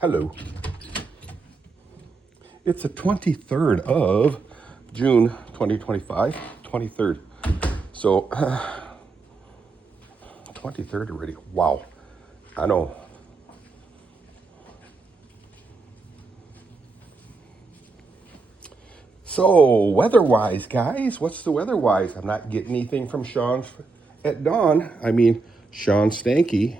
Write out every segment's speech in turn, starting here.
Hello. It's the 23rd of June, 2025. 23rd. So, 23rd already. Wow. I know. So, weather-wise, guys, what's the weather-wise? I'm not getting anything from Shawn at dawn. I mean, Shawn Stanky,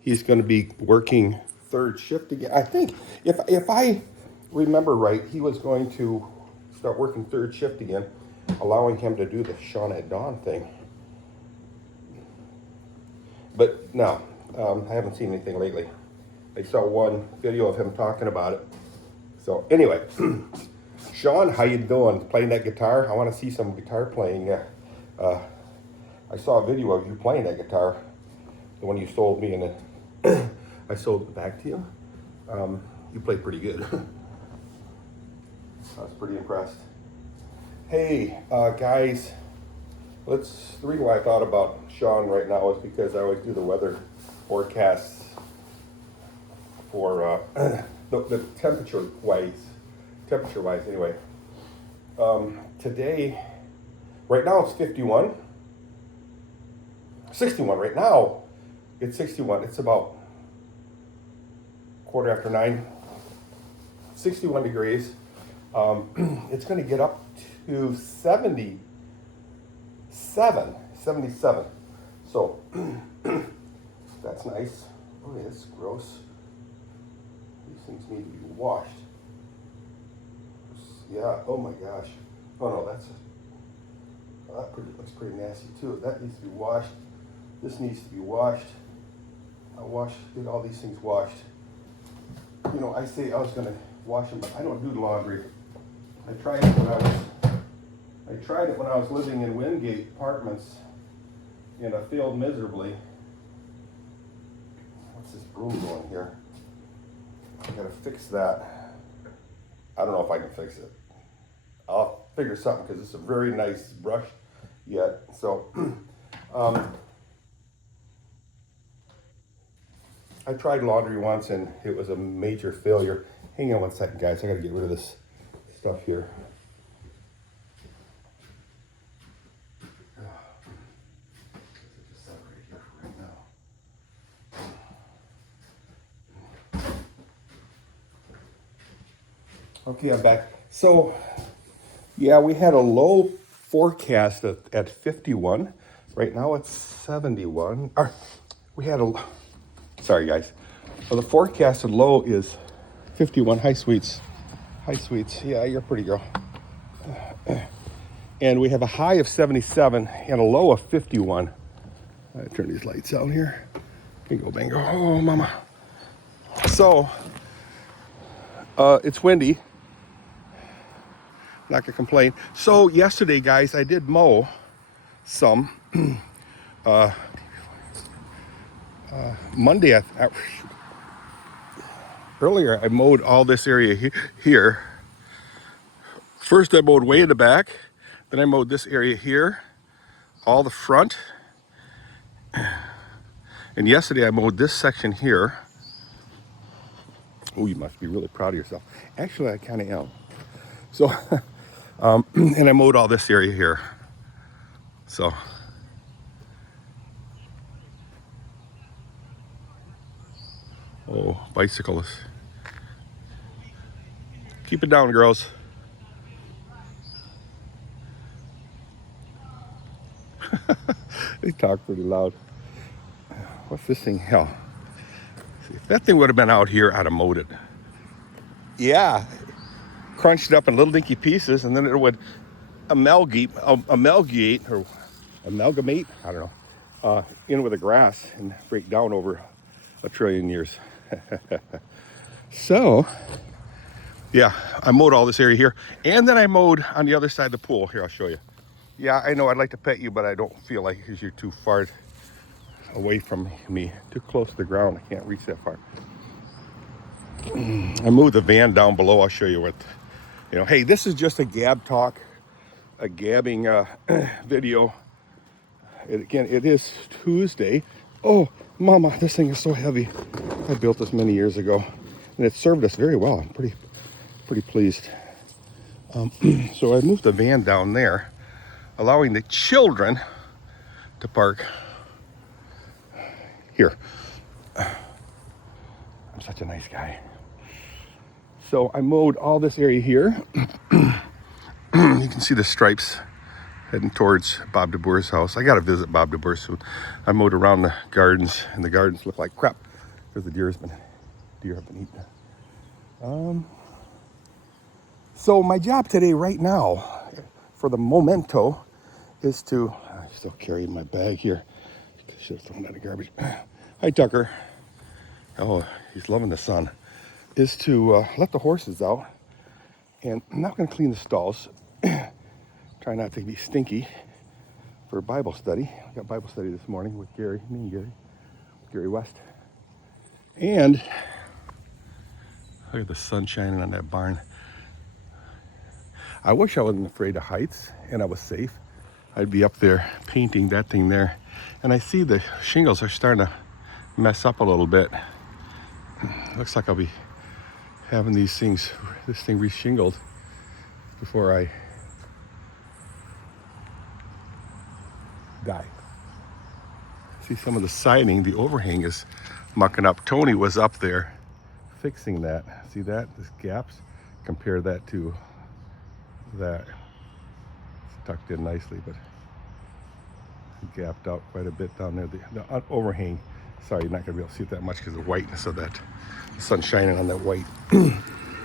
he's going to be working third shift again. I think, if I remember right, he was going to start working third shift again, allowing him to do the Shawn at dawn thing. But no, I haven't seen anything lately. I saw one video of him talking about it. So anyway, Shawn, how you doing? Playing that guitar? I want to see some guitar playing. I saw a video of you playing that guitar, the one you sold me, and then I sold it back to you. You played pretty good. I was pretty impressed. Hey, guys, the reason why I thought about Shawn right now is because I always do the weather forecasts for the temperature-wise anyway. Today, right now it's 61 right now. It's 61. It's about 9:15. 61 degrees. It's going to get up to 77. So that's nice. Oh, yeah, that's gross. These things need to be washed. Yeah. Oh my gosh. Oh no, that looks pretty nasty too. That needs to be washed. This needs to be washed. Get all these things washed. You know, I say I was gonna wash them, but I don't do laundry. I tried it when I was living in Wingate Apartments, and I failed miserably. What's this broom doing here? I gotta fix that. I don't know if I can fix it. I'll figure something because it's a very nice brush yet. So, I tried laundry once and it was a major failure. Hang on one second, guys. I gotta get rid of this stuff here. Okay, I'm back. So, yeah, we had a low forecast at 51. Right now it's 71. Sorry guys. Well, the forecasted low is 51. Hi, sweets. Hi, sweets. Yeah, you're a pretty girl. And we have a high of 77 and a low of 51. I turn these lights out here. Bingo, bango. Oh, mama. So, it's windy. Not gonna complain. So yesterday, guys, I did mow some. Monday, earlier I mowed all this area here. First I mowed way in the back, then I mowed this area here, all the front. And yesterday I mowed this section here. Oh, you must be really proud of yourself. Actually, I kind of am. So, and I mowed all this area here. So, oh, bicyclists. Keep it down, girls. They talk pretty loud. What's this thing? Hell. See, if that thing would have been out here, I'd have mowed it. Yeah. Crunched it up in little dinky pieces, and then it would amalgamate, I don't know, in with the grass and break down over a trillion years. So, yeah, I mowed all this area here, and then I mowed on the other side of the pool. Here, I'll show you. Yeah, I know I'd like to pet you, but I don't feel like because you're too far away from me, too close to the ground. I can't reach that far. I moved the van down below. I'll show you what, hey, this is just a gab talk, a gabbing video. Again, it is Tuesday. Oh, mama, this thing is so heavy. I built this many years ago. and it served us very well. I'm pretty pleased. So I moved the van down there, allowing the children to park here. I'm such a nice guy. So I mowed all this area here. You can see the stripes heading towards Bob DeBoer's house. I got to visit Bob DeBoer soon. I mowed around the gardens, and the gardens look like crap because the deer have been eating it. So my job today, right now, for the momento, is to. I'm still carrying my bag here. I should have thrown that in the garbage. Hi, Tucker. Oh, he's loving the sun. Is to let the horses out, and I'm not going to clean the stalls. Try not to be stinky for Bible study. I got Bible study this morning with me and Gary West. And look at the sun shining on that barn. I wish I wasn't afraid of heights and I was safe. I'd be up there painting that thing there. And I see the shingles are starting to mess up a little bit. Looks like I'll be having this thing reshingled before I die. See some of the siding, the overhang is mucking up. Tony was up there fixing that. See that? There's gaps. Compare that to that. It's tucked in nicely, but gapped out quite a bit down there. The overhang, sorry, you're not going to be able to see it that much because of the whiteness of that. The sun's shining on that white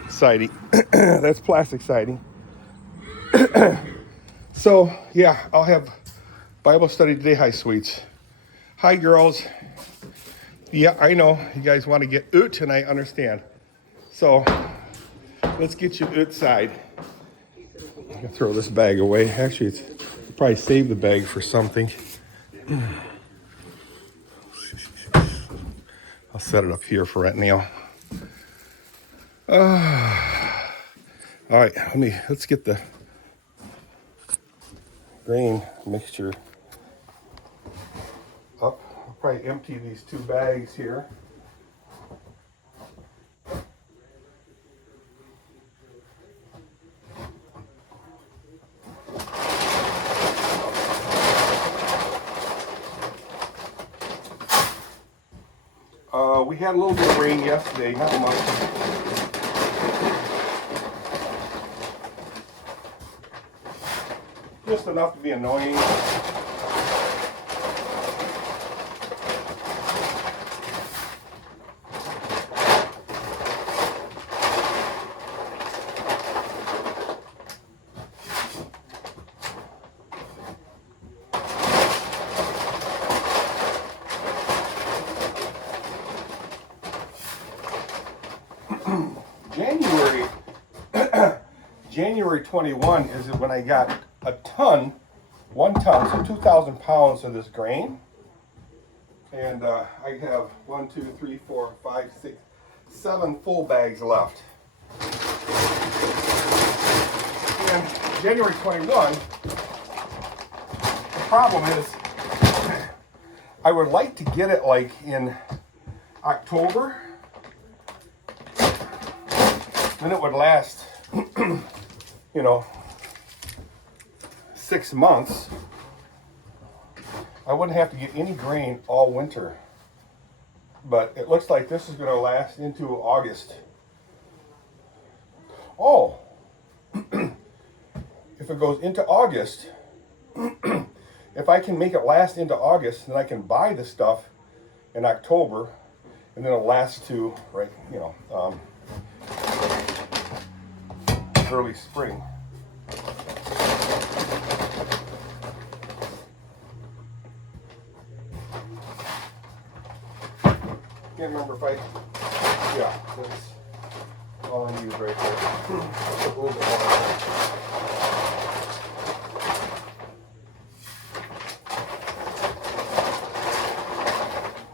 siding. That's plastic siding. So, yeah, I'll have Bible study today. Hi, sweets. Hi, girls. Yeah, I know you guys want to get out, and I understand. So, let's get you outside. I'm going to throw this bag away. Actually, I'll probably save the bag for something. I'll set it up here for right now. All right, let's get the grain mixture up. I'll probably empty these 2 bags here. We had a little bit of rain yesterday, not much. Just enough to be annoying. January 21 is when I got a ton, 1 ton, so 2,000 pounds of this grain. And I have 1, 2, 3, 4, 5, 6, 7 full bags left. And January 21, the problem is I would like to get it like in October. Then it would last, 6 months. I wouldn't have to get any grain all winter. But it looks like this is going to last into August. Oh, if it goes into August, if I can make it last into August, then I can buy the stuff in October, and then it'll last to, early spring. Can't remember if yeah, that's all I need right there. A little bit more.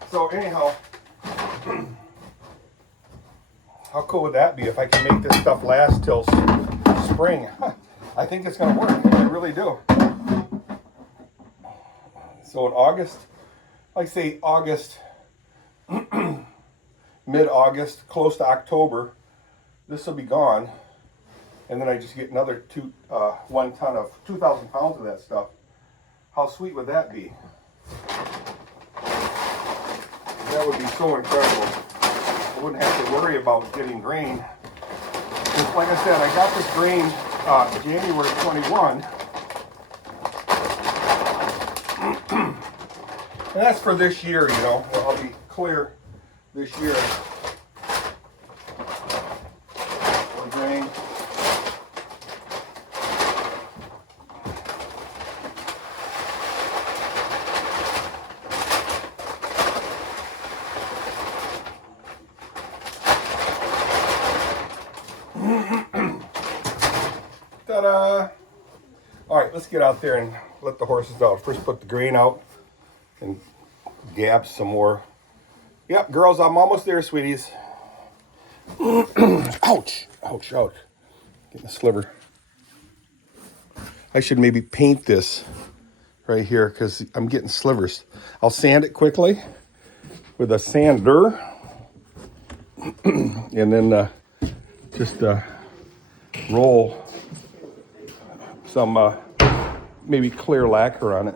So anyhow, how cool would that be if I can make this stuff last till spring? I think it's going to work. I really do. So in August, like say August, mid-August, close to October, this will be gone. And then I just get another 1 ton of 2,000 pounds of that stuff. How sweet would that be? That would be so incredible. I wouldn't have to worry about getting grain. Just like I said, I got this grain January 21. And that's for this year, you know. I'll be clear this year. For grain. Ta-da! All right, let's get out there and let the horses out. First, put the grain out and gab some more. Yep, girls, I'm almost there, sweeties. Ouch! Ouch! Ouch! Getting a sliver. I should maybe paint this right here because I'm getting slivers. I'll sand it quickly with a sander, and then just roll some maybe clear lacquer on it,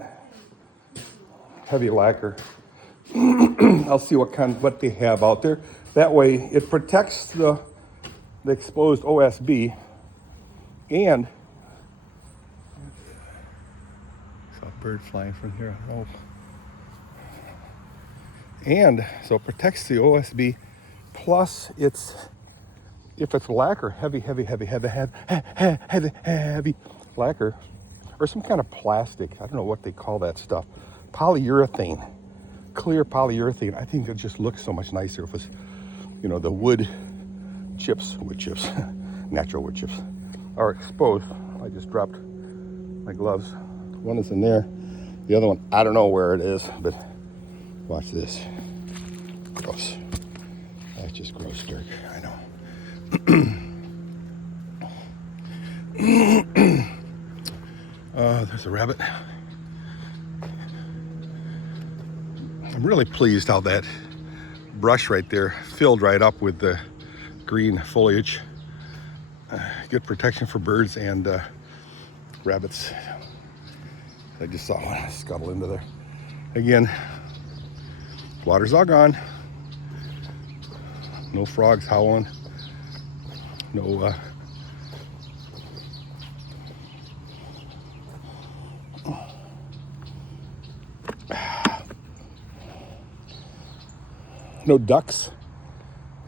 heavy lacquer. I'll see what they have out there. That way it protects the exposed OSB, and saw a bird flying from here. Oh. And so it protects the OSB, plus if it's lacquer, heavy lacquer, or some kind of plastic, I don't know what they call that stuff, polyurethane, clear polyurethane. I think it just looks so much nicer if it was, you know, the wood chips, natural wood chips are exposed. I just dropped my gloves. One is in there, the other one, I don't know where it is, but watch this. Gross. That's just gross, Dirk. I know. There's a rabbit. I'm really pleased how that brush right there filled right up with the green foliage. Good protection for birds and rabbits. I just saw one scuttle into there. Again, water's all gone. No frogs howling. No no ducks.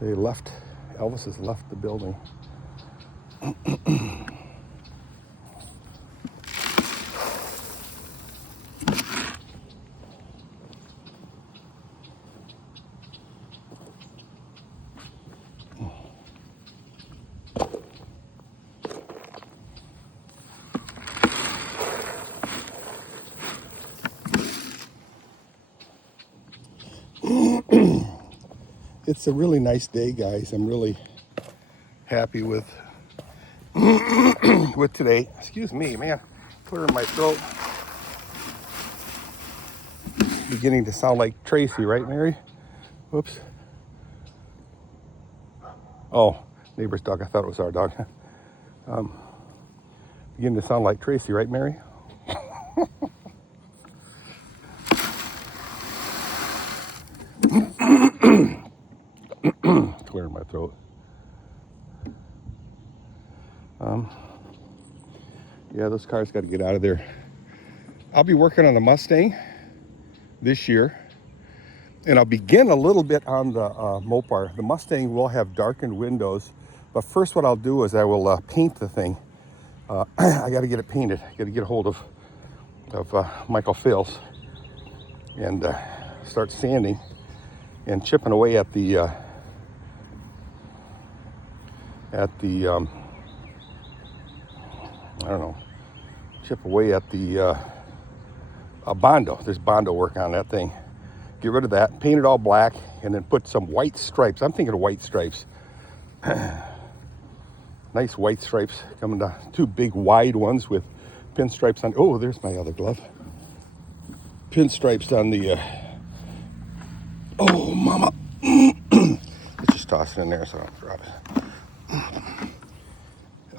They left. Elvis has left the building. It's a really nice day, guys. I'm really happy with with today. Excuse me, man. Clearing my throat. Beginning to sound like Tracy, right, Mary? Whoops. Oh, neighbor's dog. I thought it was our dog. Beginning to sound like Tracy, right, Mary? Clearing my throat. Yeah, those cars got to get out of there. I'll be working on the Mustang this year, and I'll begin a little bit on the Mopar. The Mustang will have darkened windows, but first what I'll do is I will paint the thing. I got to get it painted. I got to get a hold of Michael Fales and start sanding and chipping away at the I don't know, chip away at the Bondo. There's Bondo work on that thing. Get rid of that, paint it all black, and then put some white stripes. I'm thinking of white stripes. Nice white stripes coming down. 2 big wide ones with pinstripes on. Oh, there's my other glove. Pinstripes on the. Oh, mama. The just toss it in there so I don't drop it.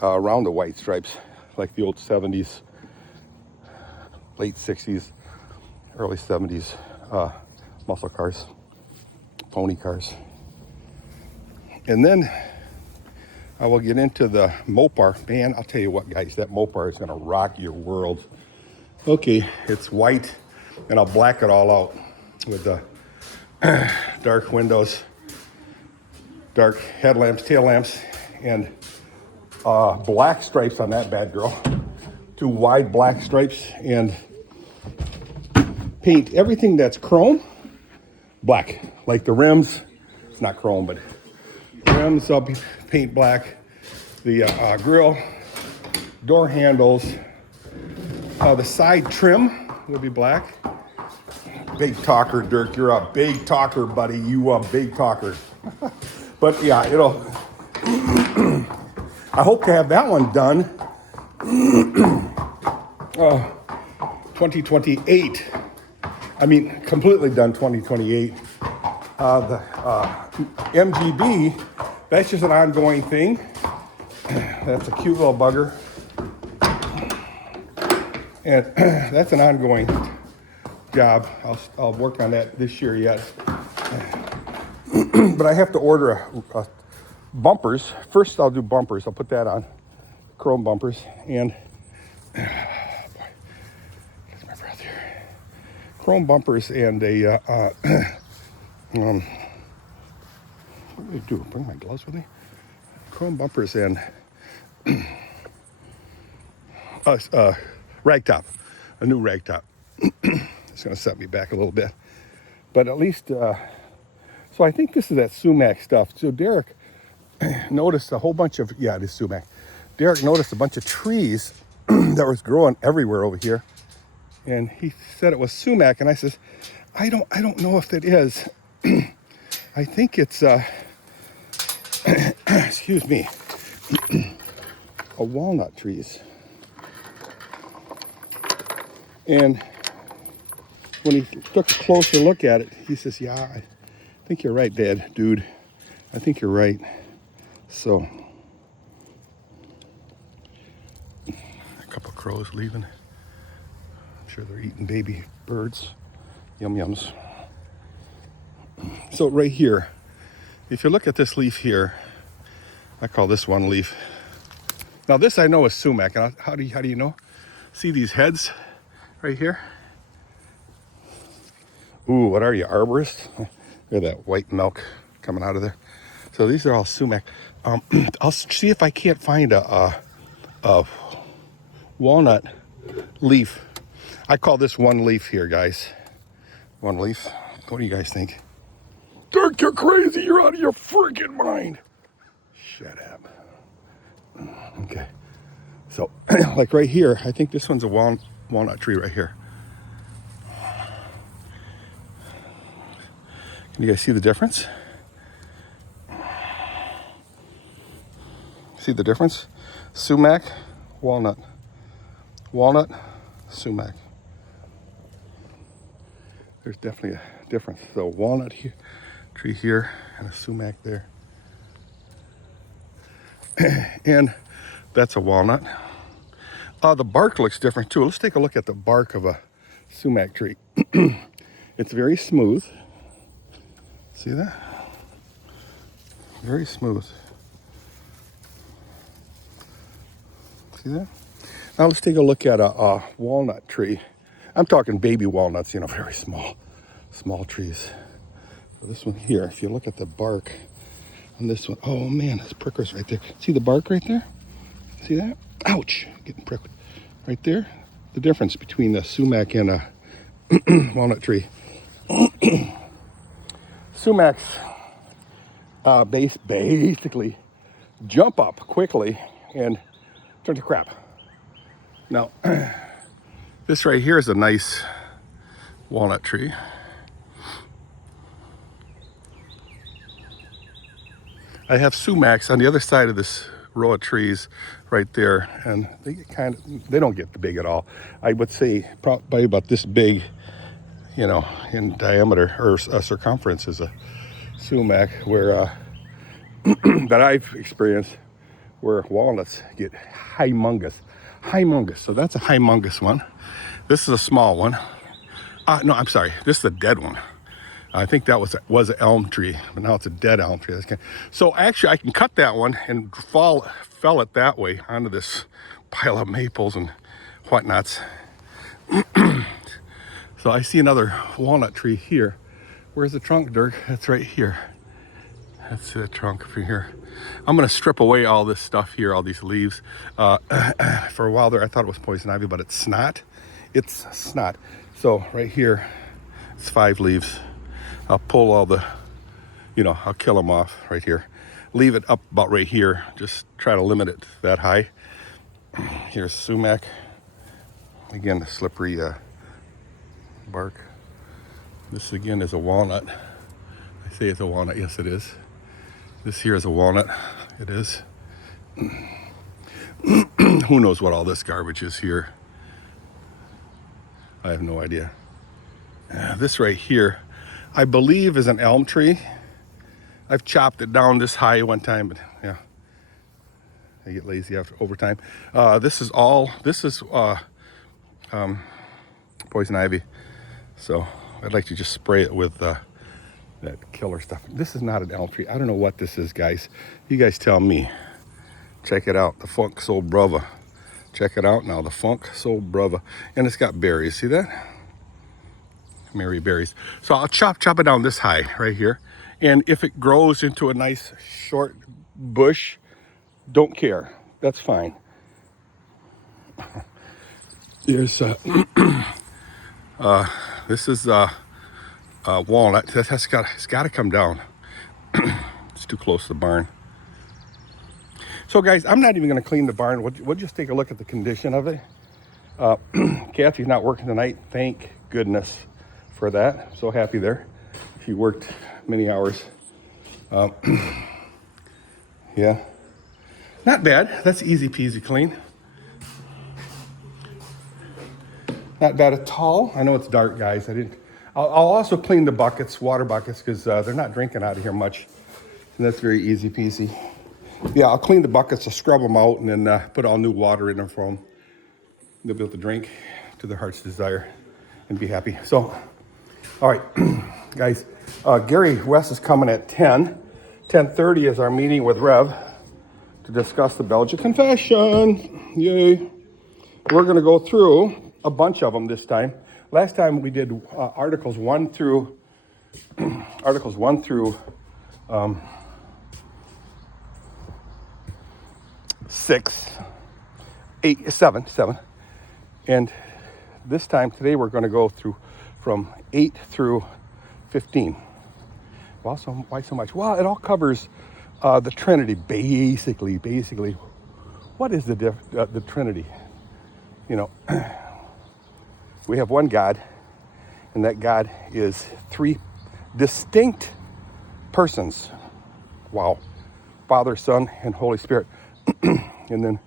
Around the white stripes, like the old 70s, late 60s, early 70s muscle cars, pony cars. And then I will get into the Mopar. Man, I'll tell you what, guys, that Mopar is going to rock your world. Okay, it's white, and I'll black it all out with the dark windows, dark headlamps, tail lamps, and black stripes on that bad girl. 2 wide black stripes, and paint everything that's chrome black. Like the rims, it's not chrome, but rims I'll paint black. The grill, door handles, the side trim will be black. Big talker, Dirk. You're a big talker, buddy. You a big talker. But yeah, it'll. I hope to have that one done 2028. I mean, completely done 2028. The MGB, that's just an ongoing thing. That's a cute little bugger. And that's an ongoing job. I'll work on that this year yet. But I have to order bumpers. First I'll do bumpers. I'll put that on. Chrome bumpers. And boy, catch my breath here. Chrome bumpers and a what do I do? Bring my gloves with me? Chrome bumpers and rag top. A new rag top. It's going to set me back a little bit. But at least, so I think this is that Sumac stuff. So Derek noticed a whole bunch of, yeah, it is Sumac. Derek noticed a bunch of trees that was growing everywhere over here. And he said it was Sumac. And I says, I don't know if it is. I think it's, excuse me, a walnut trees. And when he took a closer look at it, he says, yeah, I think you're right, Dad, dude. I think you're right. So, a couple of crows leaving. I'm sure they're eating baby birds. Yum yums. So right here, if you look at this leaf here, I call this one leaf. Now this I know is sumac. And how do you know? See these heads right here? Ooh, what are you, arborist? Look at that white milk coming out of there. So these are all sumac. I'll see if I can't find a walnut leaf. I call this one leaf here, guys. One leaf. What do you guys think? Dirk, you're crazy. You're out of your freaking mind. Shut up. Okay. So, like right here, I think this one's a walnut tree right here. Can you guys see the difference? See the difference? Sumac, walnut. Walnut, sumac. There's definitely a difference. So walnut here, tree here, and a sumac there. And that's a walnut. The bark looks different too. Let's take a look at the bark of a sumac tree. It's very smooth. See that? Very smooth. See that? Now let's take a look at a walnut tree. I'm talking baby walnuts, you know, very small trees. So this one here, if you look at the bark on this one, oh man, there's prickers right there. See the bark right there? See that? Ouch, getting pricked right there. The difference between the sumac and a walnut tree. Sumacs basically jump up quickly and turn to crap. Now, this right here is a nice walnut tree. I have sumacs on the other side of this row of trees right there, and they get they don't get big at all. I would say probably about this big, you know, in diameter or circumference is a sumac, where that I've experienced where walnuts get humongous. So that's a humongous one. This is a small one. No, I'm sorry. This is a dead one. I think that was an elm tree, but now it's a dead elm tree. So actually, I can cut that one and fell it that way onto this pile of maples and whatnots. So I see another walnut tree here. Where's the trunk, Dirk? That's right here. That's the trunk from here. I'm gonna strip away all this stuff here, all these leaves. For a while there, I thought it was poison ivy, but it's snot. It's snot. So right here, it's 5 leaves. I'll pull all the, I'll kill them off right here. Leave it up about right here. Just try to limit it that high. Here's sumac. Again, the slippery bark. This again is a walnut. I say it's a walnut. Yes, it is. This here is a walnut. It is. Who knows what all this garbage is here? I have no idea. This right here, I believe, is an elm tree. I've chopped it down this high one time, but yeah, I get lazy over time. This is poison ivy. So I'd like to just spray it with that killer stuff. This is not an elm tree. I don't know what this is, guys. You guys tell me. Check it out, the Funk Soul Brava. Check it out now, the Funk Soul Brava. And it's got berries, see that? Mary berries. So I'll chop it down this high right here. And if it grows into a nice short bush, don't care. That's fine. There's this is walnut. It's got to come down. It's too close to the barn. So guys, I'm not even going to clean the barn. We'll just take a look at the condition of it. Kathy's not working tonight. Thank goodness for that. So happy there. She worked many hours. Yeah, not bad. That's easy peasy clean. Not bad at all. I know it's dark, guys. I'll also clean the buckets, water buckets, because they're not drinking out of here much. And that's very easy peasy. Yeah, I'll clean the buckets, I'll scrub them out, and then put all new water in them for them. They'll be able to drink to their heart's desire and be happy. So, all right, guys, Gary West is coming at 10. 10:30 is our meeting with Rev to discuss the Belgian Confession. Yay. We're going to go through a bunch of them this time. Last time we did articles 1 through 6, 8, 7, and this time today we're going to go through from 8 through 15. Well, so why so much? Well, it all covers the Trinity basically. What is the Trinity? We have one God, and that God is 3 distinct persons. Wow. Father, Son, and Holy Spirit. And then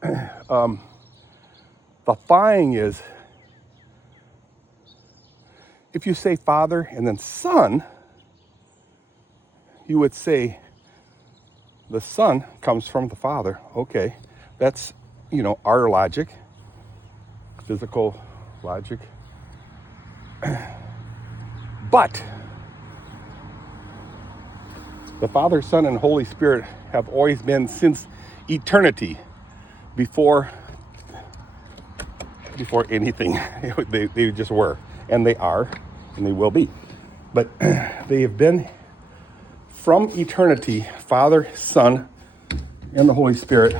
the thing is, if you say Father and then Son, you would say the Son comes from the Father. Okay, that's, our logic, physical logic. But the Father, Son, and Holy Spirit have always been since eternity, before anything. They just were, and they are, and they will be. But they have been from eternity, Father, Son, and the Holy Spirit.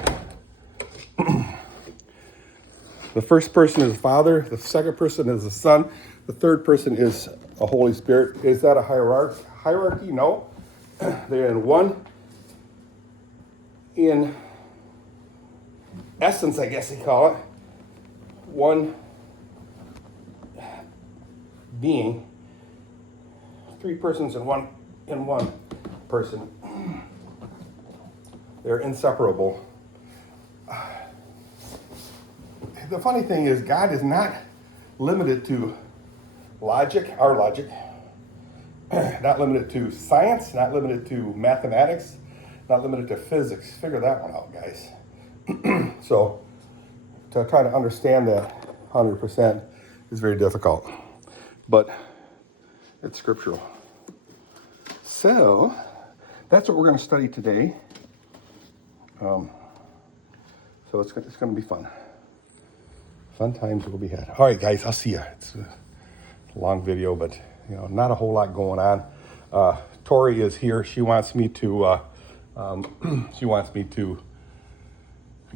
The first person is the Father, the second person is the Son, the third person is a Holy Spirit. Is that a hierarchy? No. They're in one, in essence, I guess they call it, one being, 3 persons in one person. They're inseparable. The funny thing is, God is not limited to logic, our logic. not limited to science, not limited to mathematics, not limited to physics. Figure that one out, guys. So to try to understand that 100% is very difficult, but it's scriptural. So that's what we're going to study today. So it's going to be fun. Fun times will be had. All right, guys, I'll see you. It's a long video, but not a whole lot going on. Tori is here. She wants me to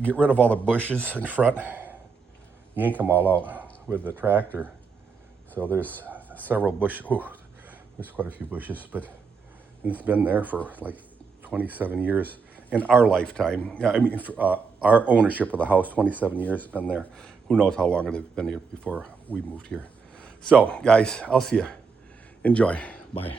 get rid of all the bushes in front, yank them all out with the tractor. So there's several bushes. There's quite a few bushes, but it's been there for like 27 years in our lifetime. Yeah, I mean, our ownership of the house, 27 years, it's been there. Who knows how long they've been here before we moved here. So, guys, I'll see you. Enjoy. Bye.